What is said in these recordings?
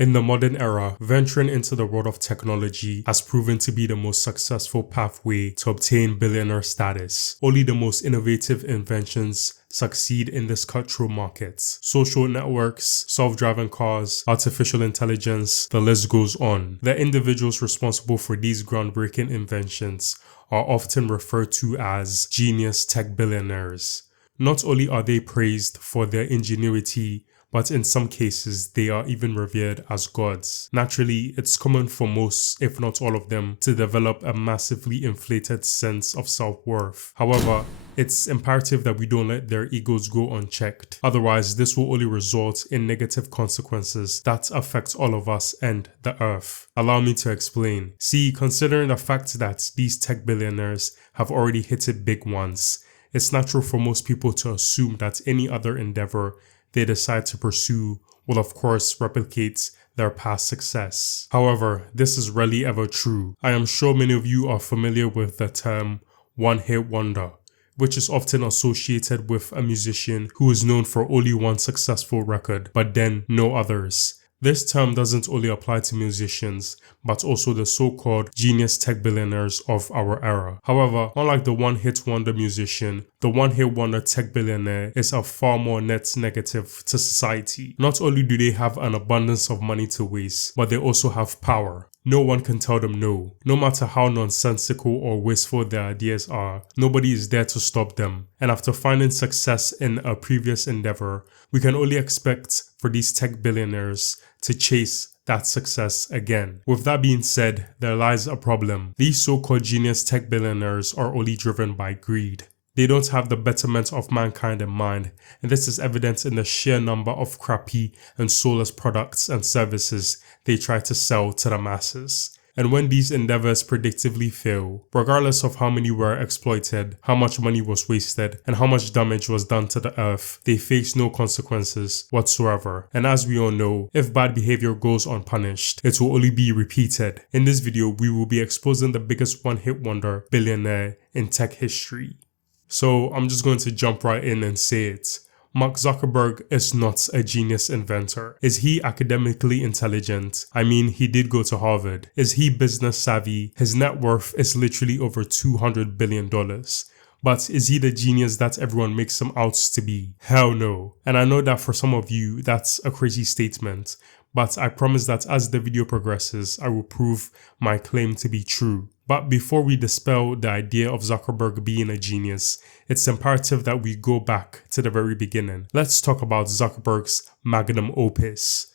In the modern era, venturing into the world of technology has proven to be the most successful pathway to obtain billionaire status. Only the most innovative inventions succeed in this cutthroat market. Social networks, self-driving cars, artificial intelligence, the list goes on. The individuals responsible for these groundbreaking inventions are often referred to as genius tech billionaires. Not only are they praised for their ingenuity, but in some cases, they are even revered as gods. Naturally, it's common for most, if not all of them, to develop a massively inflated sense of self-worth. However, it's imperative that we don't let their egos go unchecked. Otherwise, this will only result in negative consequences that affect all of us and the earth. Allow me to explain. See, considering the fact that these tech billionaires have already hit it big once, it's natural for most people to assume that any other endeavor they decide to pursue will of course replicate their past success. However, this is rarely ever true. I am sure many of you are familiar with the term one-hit wonder, which is often associated with a musician who is known for only one successful record, but then no others. This term doesn't only apply to musicians, but also the so-called genius tech billionaires of our era. However, unlike the one-hit wonder musician, the one-hit wonder tech billionaire is a far more net negative to society. Not only do they have an abundance of money to waste, but they also have power. No one can tell them no. No matter how nonsensical or wasteful their ideas are, nobody is there to stop them. And after finding success in a previous endeavor, we can only expect for these tech billionaires to chase that success again. With that being said, there lies a problem. These so-called genius tech billionaires are only driven by greed. They don't have the betterment of mankind in mind, and this is evident in the sheer number of crappy and soulless products and services they try to sell to the masses. And when these endeavors predictably fail, regardless of how many were exploited, how much money was wasted, and how much damage was done to the earth, they face no consequences whatsoever. And as we all know, if bad behavior goes unpunished, it will only be repeated. In this video, we will be exposing the biggest one-hit wonder billionaire in tech history. So I'm just going to jump right in and say it. Mark Zuckerberg is not a genius inventor. Is he academically intelligent? I mean, he did go to Harvard. Is he business savvy? His net worth is literally over $200 billion. But is he the genius that everyone makes him out to be? Hell no. And I know that for some of you, that's a crazy statement. But I promise that as the video progresses, I will prove my claim to be true. But before we dispel the idea of Zuckerberg being a genius, it's imperative that we go back to the very beginning. Let's talk about Zuckerberg's magnum opus.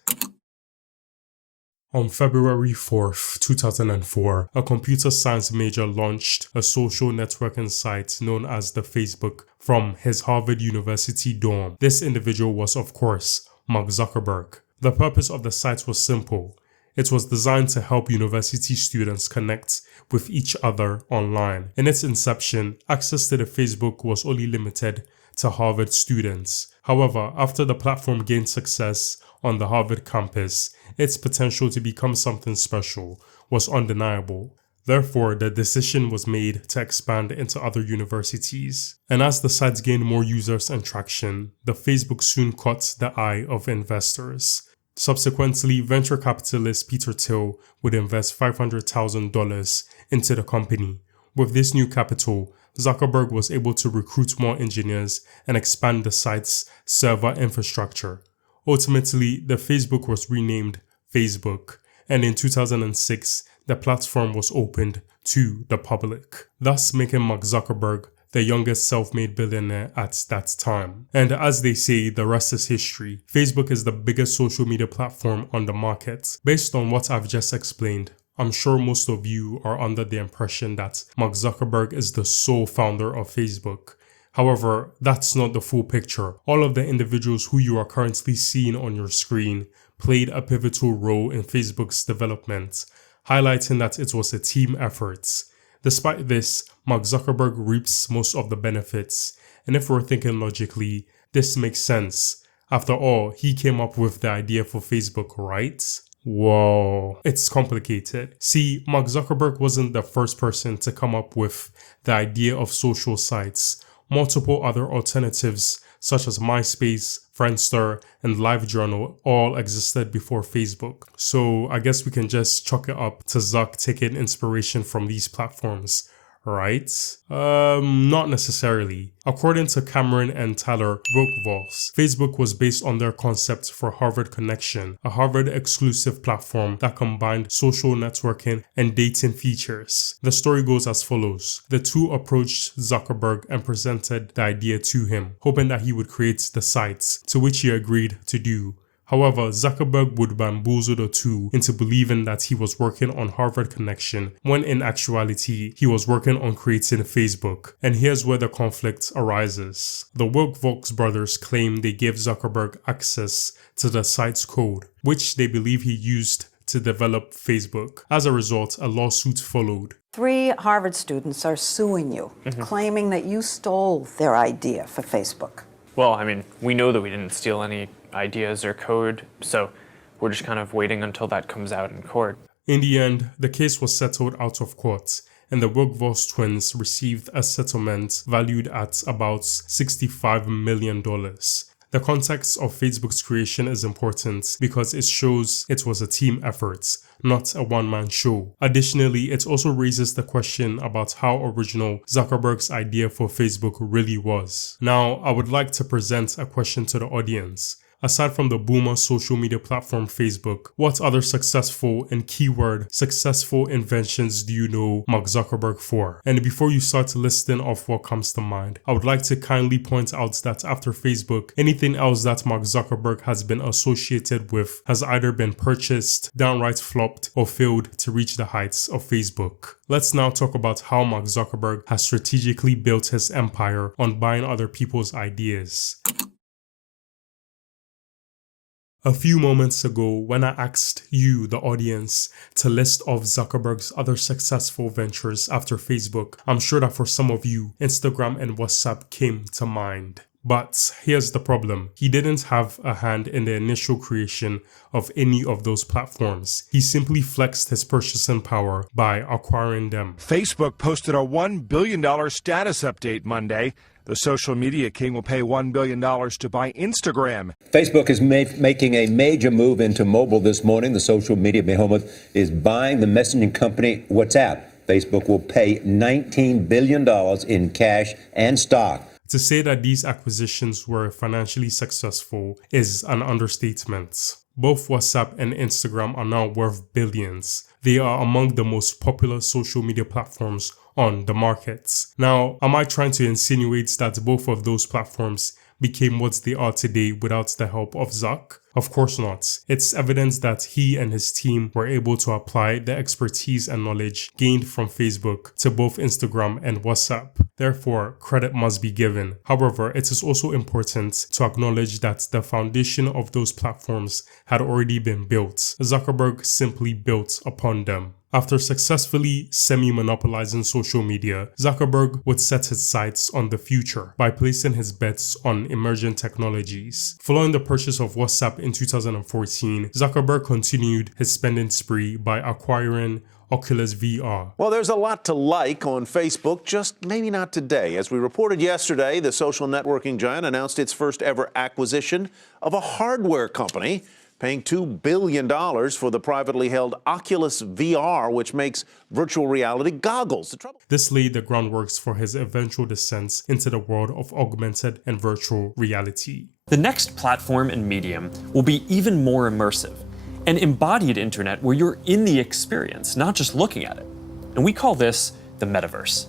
On February 4th, 2004, a computer science major launched a social networking site known as the Facebook from his Harvard University dorm. This individual was, of course, Mark Zuckerberg. The purpose of the site was simple. It was designed to help university students connect with each other online. In its inception, access to the Facebook was only limited to Harvard students. However, after the platform gained success on the Harvard campus, its potential to become something special was undeniable. Therefore, the decision was made to expand into other universities. And as the site gained more users and traction, the Facebook soon caught the eye of investors. Subsequently, venture capitalist Peter Thiel would invest $500,000 into the company. With this new capital, Zuckerberg was able to recruit more engineers and expand the site's server infrastructure. Ultimately, the Facebook was renamed Facebook, and in 2006, the platform was opened to the public, thus making Mark Zuckerberg the youngest self-made billionaire at that time. And as they say, the rest is history. Facebook is the biggest social media platform on the market. Based on what I've just explained, I'm sure most of you are under the impression that Mark Zuckerberg is the sole founder of Facebook. However, that's not the full picture. All of the individuals who you are currently seeing on your screen played a pivotal role in Facebook's development, highlighting that it was a team effort. Despite this, Mark Zuckerberg reaps most of the benefits, and if we're thinking logically, this makes sense. After all, he came up with the idea for Facebook, right? Whoa, it's complicated. See, Mark Zuckerberg wasn't the first person to come up with the idea of social sites. Multiple other alternatives such as MySpace, Friendster, and LiveJournal all existed before Facebook. So I guess we can just chalk it up to Zuck taking inspiration from these platforms. Right? Not necessarily. According to Cameron and Tyler Brookvoss, Facebook was based on their concept for Harvard Connection, a Harvard exclusive platform that combined social networking and dating features. The story goes as follows. The two approached Zuckerberg and presented the idea to him, hoping that he would create the sites, to which he agreed to do. However, Zuckerberg would bamboozle the two into believing that he was working on Harvard Connection, when in actuality, he was working on creating Facebook. And here's where the conflict arises. The Wilcox brothers claim they gave Zuckerberg access to the site's code, which they believe he used to develop Facebook. As a result, a lawsuit followed. 3 Harvard students are suing you, claiming that you stole their idea for Facebook. Well, I mean, we know that we didn't steal any ideas or code, so we're just kind of waiting until that comes out in court. In the end, the case was settled out of court, and the Wilcox twins received a settlement valued at about $65 million. The context of Facebook's creation is important because it shows it was a team effort, not a one-man show. Additionally, it also raises the question about how original Zuckerberg's idea for Facebook really was. Now, I would like to present a question to the audience. Aside from the boomer social media platform Facebook, what other successful and keyword successful inventions do you know Mark Zuckerberg for? And before you start listing off what comes to mind, I would like to kindly point out that after Facebook, anything else that Mark Zuckerberg has been associated with has either been purchased, downright flopped, or failed to reach the heights of Facebook. Let's now talk about how Mark Zuckerberg has strategically built his empire on buying other people's ideas. A few moments ago, when I asked you, the audience, to list off Zuckerberg's other successful ventures after Facebook, I'm sure that for some of you, Instagram and WhatsApp came to mind. But here's the problem. He didn't have a hand in the initial creation of any of those platforms. He simply flexed his purchasing power by acquiring them. Facebook posted a $1 billion status update Monday. The social media king will pay $1 billion to buy Instagram. Facebook is making a major move into mobile this morning. The social media behemoth is buying the messaging company WhatsApp. Facebook will pay $19 billion in cash and stock. To say that these acquisitions were financially successful is an understatement. Both WhatsApp and Instagram are now worth billions. They are among the most popular social media platforms on the markets. Now, am I trying to insinuate that both of those platforms became what they are today without the help of Zuck? Of course not. It's evidence that he and his team were able to apply the expertise and knowledge gained from Facebook to both Instagram and WhatsApp. Therefore, credit must be given. However, it is also important to acknowledge that the foundation of those platforms had already been built. Zuckerberg simply built upon them. After successfully semi-monopolizing social media, Zuckerberg would set his sights on the future by placing his bets on emerging technologies. Following the purchase of WhatsApp in 2014, Zuckerberg continued his spending spree by acquiring Oculus VR. Well, there's a lot to like on Facebook, just maybe not today. As we reported yesterday, the social networking giant announced its first ever acquisition of a hardware company, paying $2 billion for the privately held Oculus VR, which makes virtual reality goggles. This laid the groundworks for his eventual descent into the world of augmented and virtual reality. The next platform and medium will be even more immersive, an embodied internet where you're in the experience, not just looking at it. And we call this the Metaverse.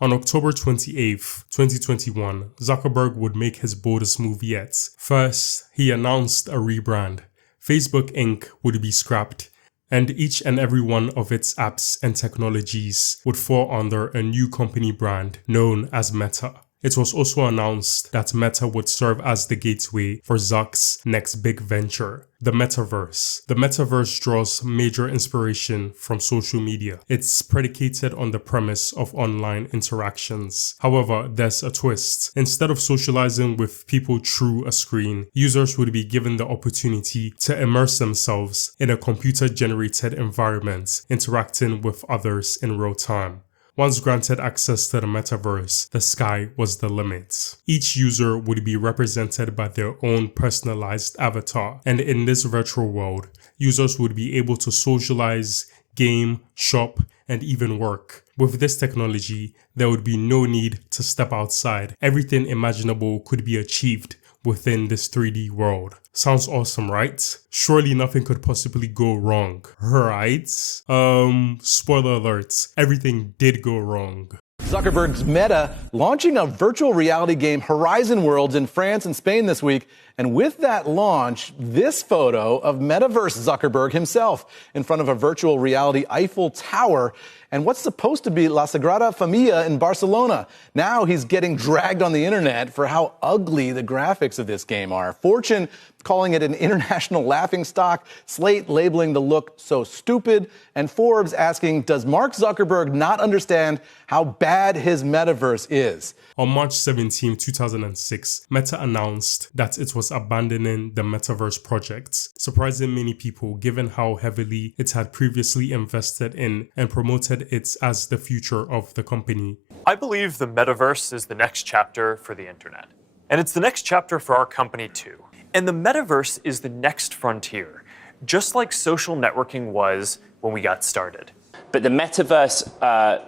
On October 28, 2021, Zuckerberg would make his boldest move yet. First, he announced a rebrand. Facebook Inc. would be scrapped, and each and every one of its apps and technologies would fall under a new company brand known as Meta. It was also announced that Meta would serve as the gateway for Zuck's next big venture, the Metaverse. The Metaverse draws major inspiration from social media. It's predicated on the premise of online interactions. However, there's a twist. Instead of socializing with people through a screen, users would be given the opportunity to immerse themselves in a computer-generated environment, interacting with others in real time. Once granted access to the metaverse, the sky was the limit. Each user would be represented by their own personalized avatar, and in this virtual world, users would be able to socialize, game, shop, and even work. With this technology, there would be no need to step outside. Everything imaginable could be achieved within this 3D world. Sounds awesome, right? Surely nothing could possibly go wrong, right? Spoiler alert, everything did go wrong. Zuckerberg's Meta launching a virtual reality game, Horizon Worlds, in France and Spain this week. And with that launch, this photo of Metaverse Zuckerberg himself in front of a virtual reality Eiffel Tower and what's supposed to be La Sagrada Familia in Barcelona. Now he's getting dragged on the internet for how ugly the graphics of this game are. Fortune calling it an international laughingstock, Slate labeling the look so stupid, and Forbes asking, does Mark Zuckerberg not understand how bad his metaverse is? On March 17, 2006, Meta announced that it was abandoning the Metaverse project, surprising many people given how heavily it had previously invested in and promoted it as the future of the company. I believe the metaverse is the next chapter for the internet. And it's the next chapter for our company too. And the metaverse is the next frontier, just like social networking was when we got started. But the metaverse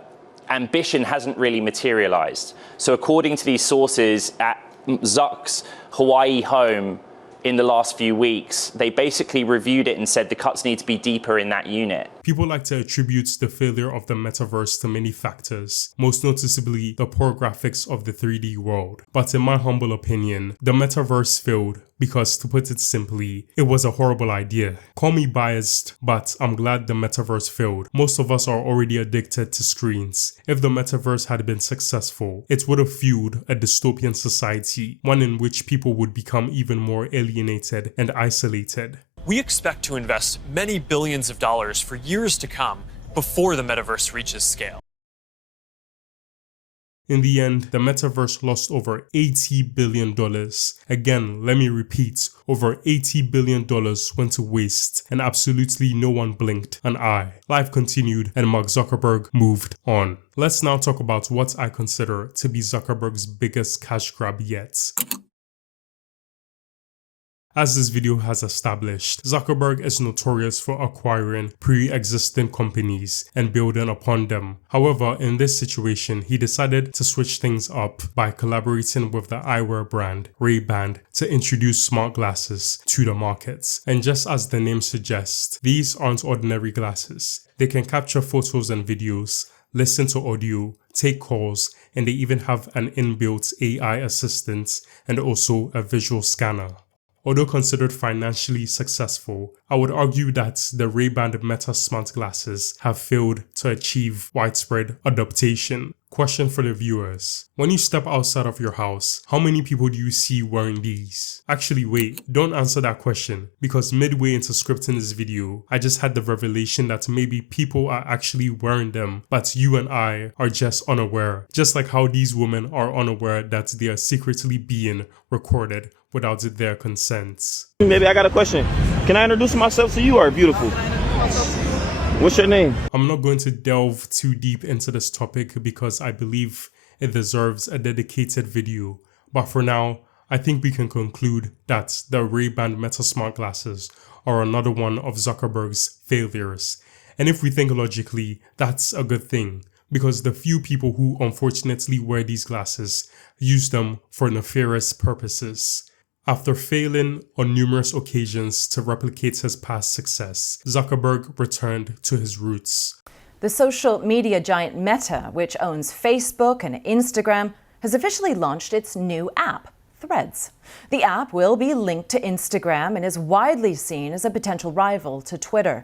ambition hasn't really materialized. So according to these sources at Zuck's Hawaii home in the last few weeks, they basically reviewed it and said the cuts need to be deeper in that unit. People like to attribute the failure of the metaverse to many factors, most noticeably the poor graphics of the 3D world. But in my humble opinion, the metaverse failed because, to put it simply, it was a horrible idea. Call me biased, but I'm glad the metaverse failed. Most of us are already addicted to screens. If the metaverse had been successful, it would have fueled a dystopian society, one in which people would become even more alienated and isolated. We expect to invest many billions of dollars for years to come before the metaverse reaches scale. In the end, the metaverse lost over $80 billion. Again, let me repeat, over $80 billion went to waste and absolutely no one blinked an eye. Life continued and Mark Zuckerberg moved on. Let's now talk about what I consider to be Zuckerberg's biggest cash grab yet. As this video has established, Zuckerberg is notorious for acquiring pre-existing companies and building upon them. However, in this situation, he decided to switch things up by collaborating with the eyewear brand Ray-Ban to introduce smart glasses to the market. And just as the name suggests, these aren't ordinary glasses. They can capture photos and videos, listen to audio, take calls, and they even have an inbuilt AI assistant and also a visual scanner. Although considered financially successful, I would argue that the Ray-Ban Meta smart glasses have failed to achieve widespread adoption. Question for the viewers. When you step outside of your house, how many people do you see wearing these? Actually wait, don't answer that question, because midway into scripting this video, I just had the revelation that maybe people are actually wearing them, but you and I are just unaware. Just like how these women are unaware that they are secretly being recorded without their consent. Maybe I got a question. Can I introduce myself to you, or beautiful? What's your name? I'm not going to delve too deep into this topic because I believe it deserves a dedicated video. But for now, I think we can conclude that the Ray-Ban Meta smart glasses are another one of Zuckerberg's failures. And if we think logically, that's a good thing, because the few people who unfortunately wear these glasses use them for nefarious purposes. After failing on numerous occasions to replicate his past success, Zuckerberg returned to his roots. The social media giant Meta, which owns Facebook and Instagram, has officially launched its new app, Threads. The app will be linked to Instagram and is widely seen as a potential rival to Twitter.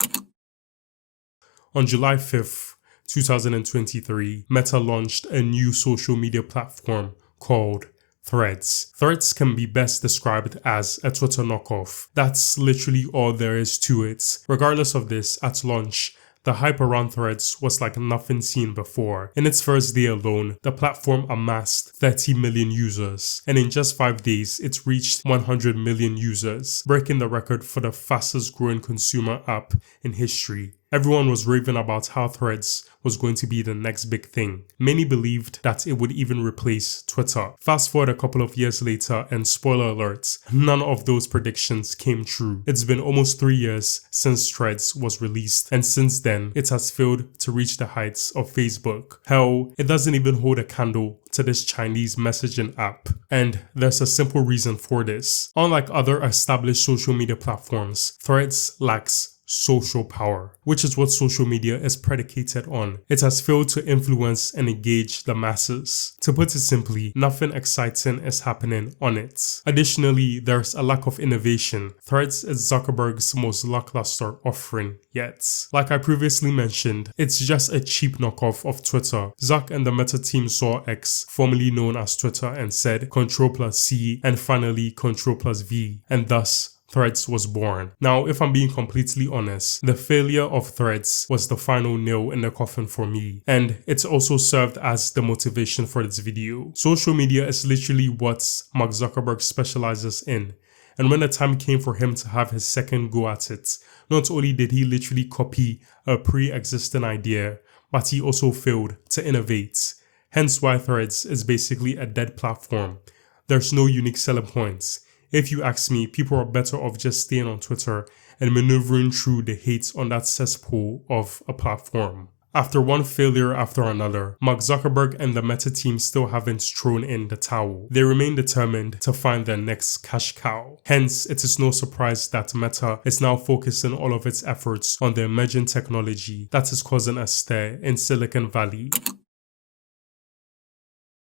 On July 5th, 2023, Meta launched a new social media platform called Threads. Threads can be best described as a Twitter knockoff. That's literally all there is to it. Regardless of this, at launch, the hype around Threads was like nothing seen before. In its first day alone, the platform amassed 30 million users, and in just 5 days, it reached 100 million users, breaking the record for the fastest growing consumer app in history. Everyone was raving about how Threads was going to be the next big thing. Many believed that it would even replace Twitter. Fast forward a couple of years later, and spoiler alert, none of those predictions came true. It's been almost 3 years since Threads was released, and since then, it has failed to reach the heights of Facebook. Hell, it doesn't even hold a candle to this Chinese messaging app. And there's a simple reason for this. Unlike other established social media platforms, Threads lacks social power, which is what social media is predicated on. It has failed to influence and engage the masses. To put it simply, nothing exciting is happening on it. Additionally, there's a lack of innovation. Threads is Zuckerberg's most lackluster offering yet. Like I previously mentioned, it's just a cheap knockoff of Twitter. Zuck and the Meta team saw X, formerly known as Twitter, and said Ctrl+C and finally Ctrl+V, and thus Threads was born. Now, if I'm being completely honest, the failure of Threads was the final nail in the coffin for me, and it's also served as the motivation for this video. Social media is literally what Mark Zuckerberg specializes in, and when the time came for him to have his second go at it, not only did he literally copy a pre-existing idea, but he also failed to innovate. Hence why Threads is basically a dead platform. There's no unique selling points. If you ask me, people are better off just staying on Twitter and maneuvering through the hate on that cesspool of a platform. After one failure after another, Mark Zuckerberg and the Meta team still haven't thrown in the towel. They remain determined to find their next cash cow. Hence, it is no surprise that Meta is now focusing all of its efforts on the emerging technology that is causing a stir in Silicon Valley.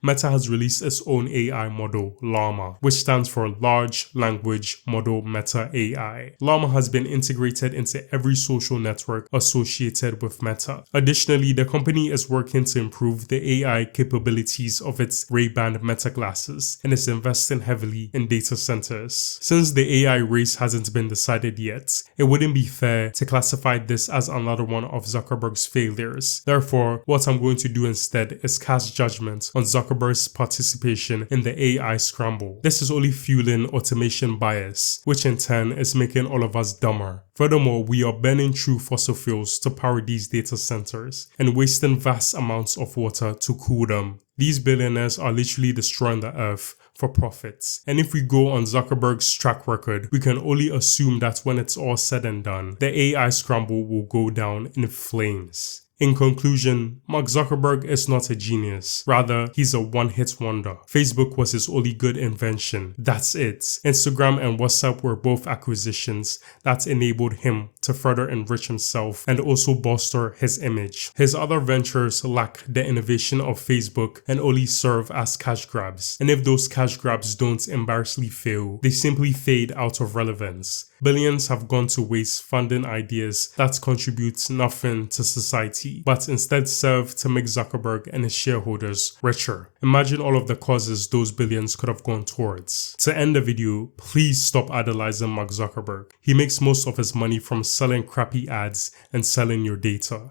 Meta has released its own AI model, Llama, which stands for Large Language Model Meta AI. Llama has been integrated into every social network associated with Meta. Additionally, the company is working to improve the AI capabilities of its Ray-Ban Meta glasses and is investing heavily in data centers. Since the AI race hasn't been decided yet, it wouldn't be fair to classify this as another one of Zuckerberg's failures. Therefore, what I'm going to do instead is cast judgment on Zuckerberg's participation in the AI scramble. This is only fueling automation bias, which in turn is making all of us dumber. Furthermore, we are burning through fossil fuels to power these data centers and wasting vast amounts of water to cool them. These billionaires are literally destroying the earth for profits. And if we go on Zuckerberg's track record, we can only assume that when it's all said and done, the AI scramble will go down in flames. In conclusion, Mark Zuckerberg is not a genius. Rather, he's a one-hit wonder. Facebook was his only good invention. That's it. Instagram and WhatsApp were both acquisitions that enabled him to further enrich himself and also bolster his image. His other ventures lack the innovation of Facebook and only serve as cash grabs. And if those cash grabs don't embarrassingly fail, they simply fade out of relevance. Billions have gone to waste funding ideas that contribute nothing to society, but instead serve to make Zuckerberg and his shareholders richer. Imagine all of the causes those billions could have gone towards. To end the video, please stop idolizing Mark Zuckerberg. He makes most of his money from selling crappy ads and selling your data.